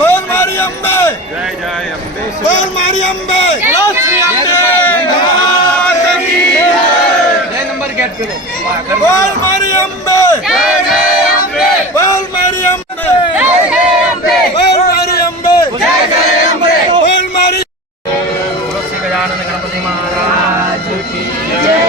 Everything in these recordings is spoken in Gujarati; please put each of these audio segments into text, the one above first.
बोल मारी अंबे, जय जय अंबे, बोल मारी अंबे, श्री अंबे, जय नंबर गेट पे बोल मारी अंबे, जय जय अंबे, बोल मारी अंबे, जय जय अंबे, बोल मारी अंबे, जय जय अंबे, बोल मारी श्री गजानन गणपति महाराज की जय।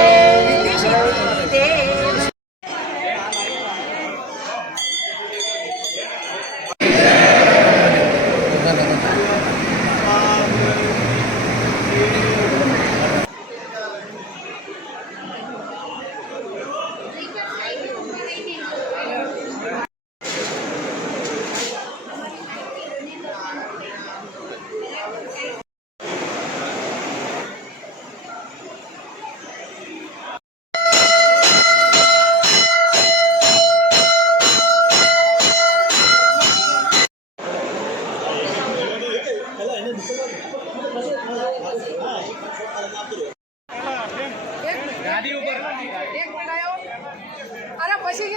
गाड़ी ऊपर एक मिनट आयो अरे પછી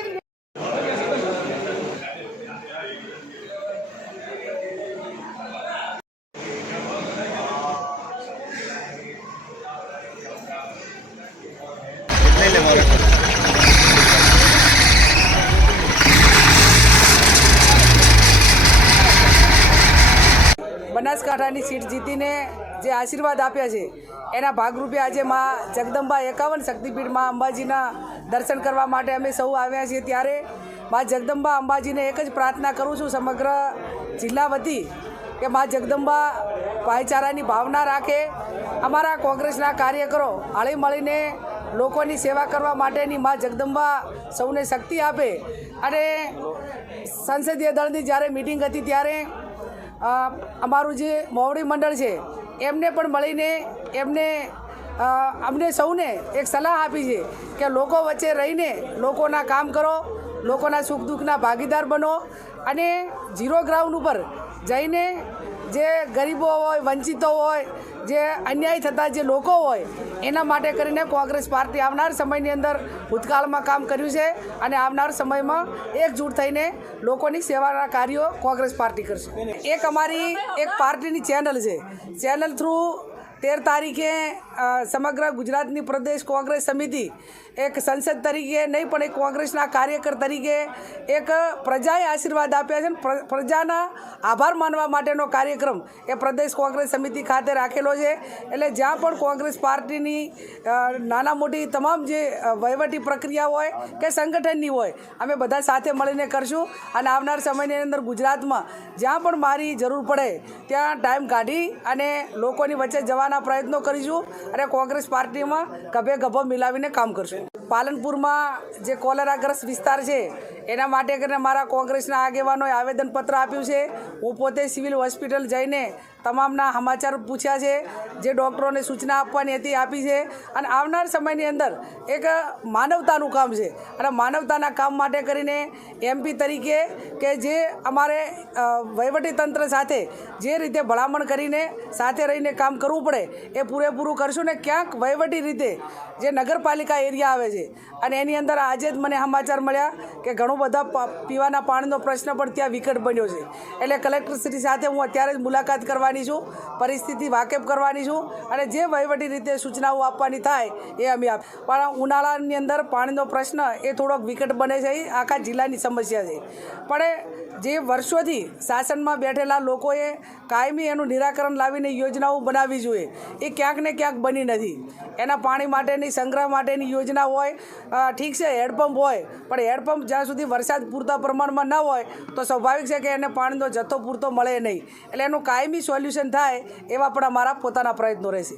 બનાસકાંઠાની સીટ જીતીને જે આશીર્વાદ આપ્યા છે એના ભાગરૂપે આજે માં જગદંબા 51 શક્તિપીઠ માં અંબાજીના દર્શન કરવા માટે અમે સૌ આવ્યા છીએ। ત્યારે માં જગદંબા અંબાજીને એક જ પ્રાર્થના કરું છું સમગ્ર જિલ્લા વતી કે માં જગદંબા ભાઈચારાની ભાવના રાખે, અમારા કોંગ્રેસના કાર્યકરો હળી મળીને લોકોની સેવા કરવા માટેની માં જગદંબા સૌને શક્તિ આપે। અને સંસદીય દળની જ્યારે મીટિંગ હતી ત્યારે અમારું જે મોવડી મંડળ છે એમને પણ મળીને અમને સૌને એક સલાહ આપી છે કે લોકો વચ્ચે રહીને લોકોના કામ કરો, લોકોના સુખ દુઃખના ભાગીદાર બનો અને ઝીરો ગ્રાઉન્ડ ઉપર જઈને જે ગરીબો હોય, વંચિતો હોય, જે અન્યાય થતા જે લોકો હોય એના માટે કરીને કોંગ્રેસ પાર્ટી આવનાર સમયની અંદર ભૂતકાળમાં કામ કર્યું છે અને આવનાર સમયમાં એકજૂટ થઈને લોકોની સેવાના કાર્યો કોંગ્રેસ પાર્ટી કરશે। એક અમારી એક પાર્ટીની ચેનલ છે, ચેનલ થ્રુ 13 તારીખે સમગ્ર ગુજરાતની પ્રદેશ કોંગ્રેસ સમિતિ એક સંસદ તરીકે નહીં પણ એક કોંગ્રેસના કાર્યકર તરીકે એક પ્રજાએ આશીર્વાદ આપ્યા છે, પ્રજાના આભાર માનવા માટેનો કાર્યક્રમ એ પ્રદેશ કોંગ્રેસ સમિતિ ખાતે રાખેલો છે। એટલે જ્યાં પણ કોંગ્રેસ પાર્ટીની નાના મોટી તમામ જે વહીવટી પ્રક્રિયા હોય કે સંગઠનની હોય અમે બધા સાથે મળીને કરશું અને આવનાર સમયની અંદર ગુજરાતમાં જ્યાં પણ મારી જરૂર પડે ત્યાં ટાઈમ કાઢી અને લોકોની વચ્ચે જવાના પ્રયત્નો કરીશું અને કોંગ્રેસ પાર્ટીમાં ગભે ગભો મિલાવીને કામ કરશું। પાલનપુરમાં જે કોલેરાગ્રસ્ત વિસ્તાર છે એના માટે કરીને મારા કોંગ્રેસના આગેવાનોએ આવેદનપત્ર આપ્યું છે. હું પોતે સિવિલ હોસ્પિટલ જઈને તમામના સમાચાર પૂછ્યા છે, જે ડૉક્ટરોને સૂચના આપવાની હતી આપી છે. અને આવનાર સમયની અંદર એક માનવતાનું કામ છે અને માનવતાના કામ માટે કરીને MP તરીકે કે જે અમારે વહીવટીતંત્ર સાથે જે રીતે ભલામણ કરીને સાથે રહીને કામ કરવું પડે એ પૂરેપૂરું કરશું. ને ક્યાંક વહીવટી રીતે જે નગરપાલિકા એરિયા આવે છે અને એની અંદર આજે જ મને સમાચાર મળ્યા કે ઘણું બધા પીવાના પાણીનો પ્રશ્ન પણ ત્યાં વિકટ બન્યો છે. એટલે કલેક્ટરશ્રી સાથે હું અત્યારે જ મુલાકાત કરવાની છું, પરિસ્થિતિ વાકેફ કરવાની છું અને જે વહીવટી રીતે સૂચનાઓ આપવાની થાય એ અમે આપ. પણ ઉનાળાની અંદર પાણીનો પ્રશ્ન એ થોડોક વિકટ બને છે, એ આખા જિલ્લાની સમસ્યા છે. પણ જે વર્ષોથી શાસનમાં બેઠેલા લોકોએ કાયમી એનું નિરાકરણ લાવીને યોજનાઓ બનાવવી જોઈએ, એ ક્યાંક ને ક્યાંક બની નથી. એના પાણી માટેની સંગ્રહ માટેની યોજના હોય, ઠીક છે હેડપંપ હોય, પણ હેડપંપ જ્યાં સુધી વરસાદ પૂરતા પ્રમાણમાં ન હોય તો સ્વાભાવિક છે કે એને પાણીનો જથ્થો પૂરતો મળે નહીં. એટલે એનું કાયમી સોલ્યુશન થાય એવા પણ અમારા પોતાના પ્રયત્નો રહેશે.